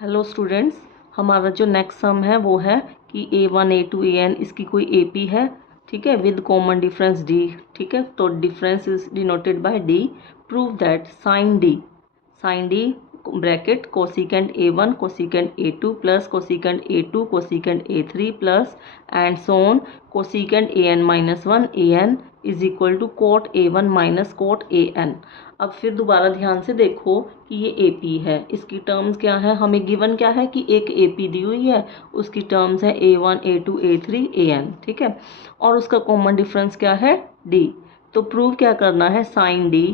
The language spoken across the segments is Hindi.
हेलो स्टूडेंट्स, हमारा जो नेक्स्ट सम है वो है कि a1 a2 an इसकी कोई AP है, ठीक है, विद कॉमन डिफरेंस d। ठीक है, तो difference is denoted by d। Prove that sine d bracket cosecant a1 cosecant a2 plus cosecant a2 cosecant a3 plus and so on cosecant an minus 1 an is equal to cot a1 minus cot an। अब फिर दोबारा ध्यान से देखो कि ये AP है, इसकी टर्म्स क्या है, हमें गिवन क्या है कि एक AP दी हुई है, उसकी टर्म्स है a1 a2 a3 an, ठीक है, और उसका कॉमन डिफरेंस क्या है d। तो प्रूव क्या करना है, साइन d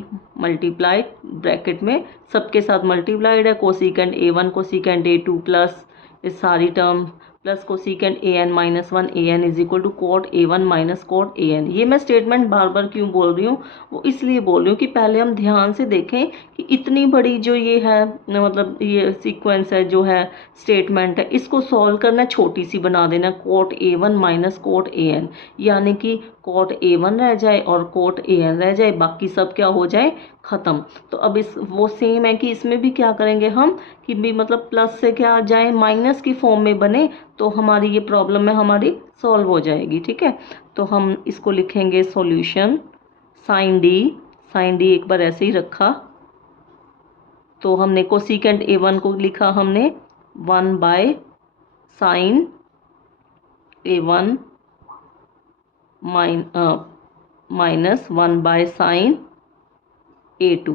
मल्टीप्लाइड ब्रैकेट में सबके साथ मल्टीप्लाइड है cosecant a1 cosecant a2 plus इस सारी term plus cosecant an minus 1 an is equal to cot a1 minus cot an। ये मैं स्टेटमेंट बार बार क्यों बोल रही हूँ, वो इसलिए बोल रही हूँ कि पहले हम ध्यान से देखें कि इतनी बड़ी जो ये है, मतलब ये सीक्वेंस है जो है स्टेटमेंट है, इसको सॉल्व करना, छोटी सी बना देना coat a1 minus cot an, यानी कि कोट a1 रह जाए और कोट an रह जाए, बाकी सब क्या हो जाए, ख़त्म। तो अब इस वो सेम है कि इसमें भी क्या करेंगे हम कि भी मतलब प्लस से क्या आ जाए, माइनस की फॉर्म में बने, तो हमारी ये प्रॉब्लम है हमारी सॉल्व हो जाएगी। ठीक है, तो हम इसको लिखेंगे सॉल्यूशन साइन डी एक बार ऐसे ही रखा, तो हमने कोसिकेंट a1 को लिखा हमने 1 by sine a1 minus 1 by sign a2,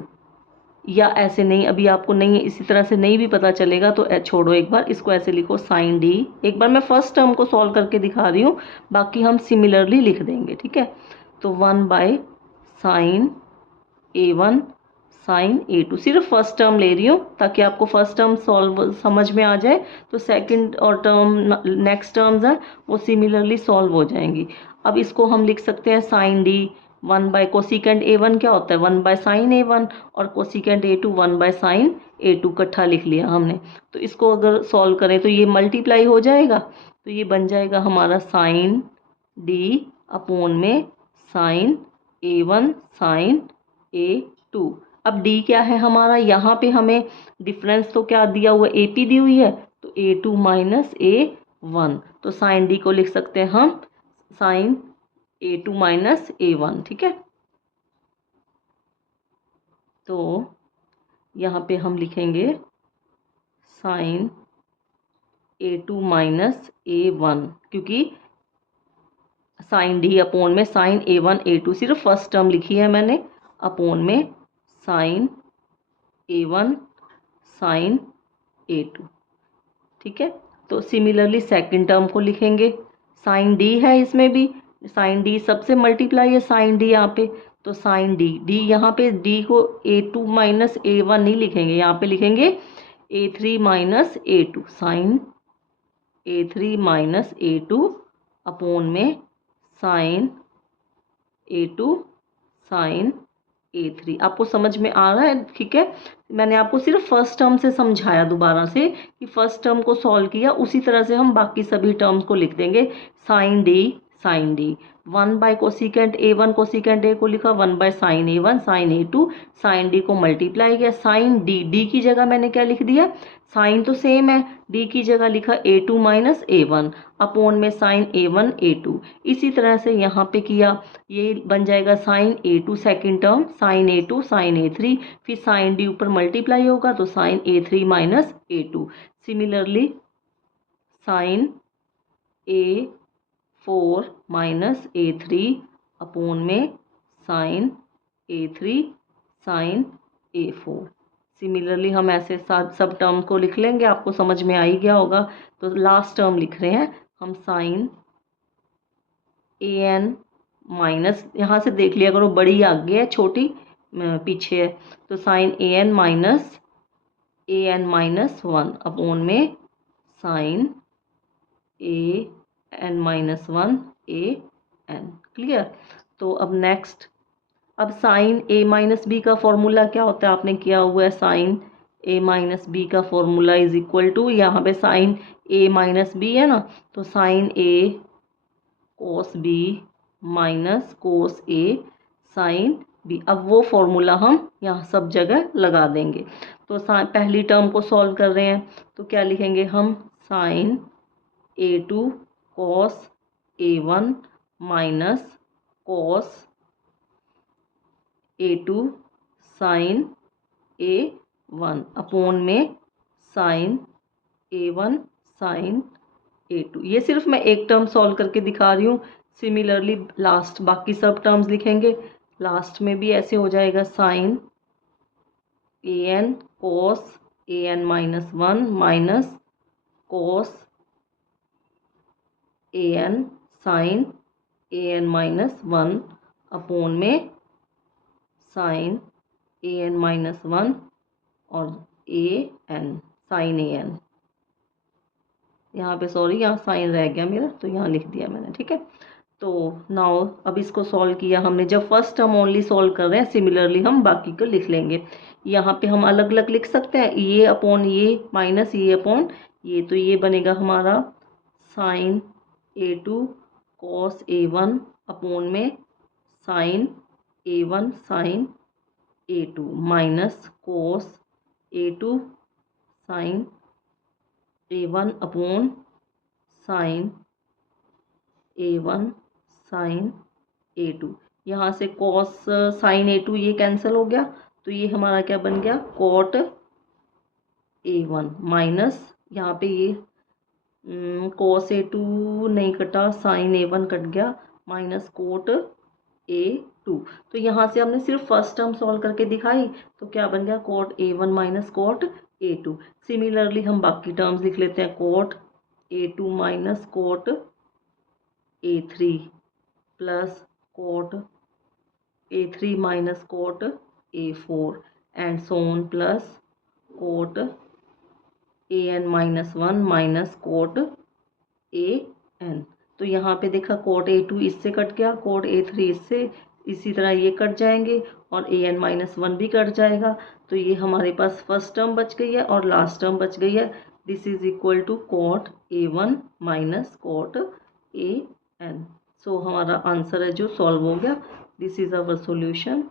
या ऐसे नहीं, अभी आपको नहीं इसी तरह से नहीं भी पता चलेगा तो छोड़ो, एक बार इसको ऐसे लिखो साइन d। एक बार मैं फर्स्ट टर्म को सॉल्व करके दिखा रही हूँ, बाकी हम सिमिलरली लिख देंगे। ठीक है, तो 1 by sine a1 sine a2, सिर्फ फर्स्ट टर्म ले रही हूँ ताकि आपको फर्स्ट टर्म सॉल्व समझ में आ जाए, तो सेकंड और टर्म नेक्स्ट टर्म्स हैं वो सिमिलरली सॉल्व हो जाएंगी। अब इसको हम लिख सकते हैं sign d 1 by cosecant a1 क्या होता है 1 बाय साइन a1, और cosecant a2 1 by sign a2 इकट्ठा लिख लिया हमने। तो इसको अगर सॉल्व करें तो ये मल्टीप्लाई हो जाएगा, तो ये बन जाएगा हमारा साइन d अपॉन में साइन a1 साइन a2। अब d क्या है हमारा, यहाँ पे हमें डिफरेंस तो क्या दिया हुआ, AP दी हुई है, तो a2 माइनस a1, तो साइन d को लिख सकते हैं हम साइन a2 माइनस a1। ठीक है, तो यहाँ पे हम लिखेंगे साइन a2 माइनस a1, क्योंकि साइन d अपॉन में साइन a1 a2 सिर्फ फर्स्ट टर्म लिखी है मैंने, अपॉन में साइन a1 साइन a2। ठीक है, तो सिमिलरली सेकंड टर्म को लिखेंगे, साइन d है, इसमें भी साइन d सबसे मल्टीप्लाई है साइन d यहाँ पे, तो साइन d यहाँ पे d को a2 माइनस a1 नहीं लिखेंगे, यहाँ पे लिखेंगे a3 minus a2, sine a3 minus a2 upon में साइन a2 साइन a3। आपको समझ में आ रहा है? ठीक है, मैंने आपको सिर्फ फर्स्ट टर्म से समझाया दोबारा से कि फर्स्ट टर्म को सॉल्व किया, उसी तरह से हम बाकी सभी टर्म्स को लिख देंगे। Sine d 1 by cosecant a1 cosecant a को लिखा 1 by sine a1 sine a2, sine d को मल्टीप्लाई किया, साइन d की जगह मैंने क्या लिख दिया, साइन तो सेम है, d की जगह लिखा a2 माइनस a1 अपॉन में साइन a1 a2। इसी तरह से यहाँ पे किया, ये बन जाएगा sine a2 second term sine a2 sine a3, फिर साइन d ऊपर मल्टीप्लाई होगा तो sine a3 minus a2। Similarly sine a4 minus a3 upon में sine a3 sine a4। Similarly हम ऐसे सब टर्म को लिख लेंगे, आपको समझ में आ ही गया होगा। तो लास्ट टर्म लिख रहे हैं हम साइन an माइनस, यहाँ से देख लिया करो बड़ी आगे है छोटी पीछे है, तो साइन an माइनस 1 अपॉन में sine an minus 1 an। Clear? तो अब नेक्स्ट, अब साइन a माइनस बी का फॉर्मूला क्या होता है, आपने किया हुआ है, साइन a माइनस बी का फॉर्मूला इज इक्वल टू, यहाँ पे साइन a माइनस बी है ना, तो sine a cos b minus cos a sine b. अब वो फॉर्मूला हम यहाँ सब जगह लगा देंगे। तो पहली टर्म को सॉल्व कर रहे हैं तो क्या लिखेंगे हम, sine A2 cos A1 minus cos A2 sine A1 upon में साइन A1 साइन A2। ये सिर्फ मैं एक टर्म सॉल्व करके दिखा रही हूँ। सिमिलरली लास्ट बाकी सब टर्म्स लिखेंगे, लास्ट में भी ऐसे हो जाएगा, sine AN cos AN minus 1 minus cos AN sine AN minus 1 upon में साइन AN माइनस 1 और AN साइन AN। यहाँ पे सॉरी, यहाँ साइन रह गया मेरा तो यहाँ लिख दिया मैंने, ठीक है। तो नाउ अब इसको सॉल्व किया हमने, जब फर्स्ट टर्म ओनली सॉल्व कर रहे हैं सिमिलरली हम बाकी को लिख लेंगे। यहाँ पे हम अलग अलग लिख सकते हैं, ये अपॉन ये माइनस ये अपॉन ये, तो ये बनेगा हमारा sine A2 cos A1 upon में sine A1 sine A2 minus cos A2 sine A1 upon sine A1 sine A2। यहाँ से कॉस साइन A2 ये कैंसिल हो गया, तो ये हमारा क्या बन गया, कॉट A1 माइनस यहाँ पे ये कॉस A2 नहीं कटा, साइन A1 कट गया, माइनस कोट A2। तो यहाँ से हमने सिर्फ फर्स्ट टर्म सॉल्व करके दिखाई, तो क्या बन गया, cot A1 minus cot A2। Similarly हम बाकी टर्म्स लिख लेते हैं, cot A2 minus cot A3 plus cot A3 minus cot A4 and so on plus cot AN minus 1 minus cot AN। तो यहाँ पे देखा कोट A2 इससे कट गया, कोट A3 इससे, इसी तरह ये कट जाएंगे और AN माइनस 1 भी कट जाएगा। तो ये हमारे पास फर्स्ट टर्म बच गई है और लास्ट टर्म बच गई है। This is equal to cot A1 minus cot AN। So हमारा आंसर है जो सॉल्व हो गया। This is our solution.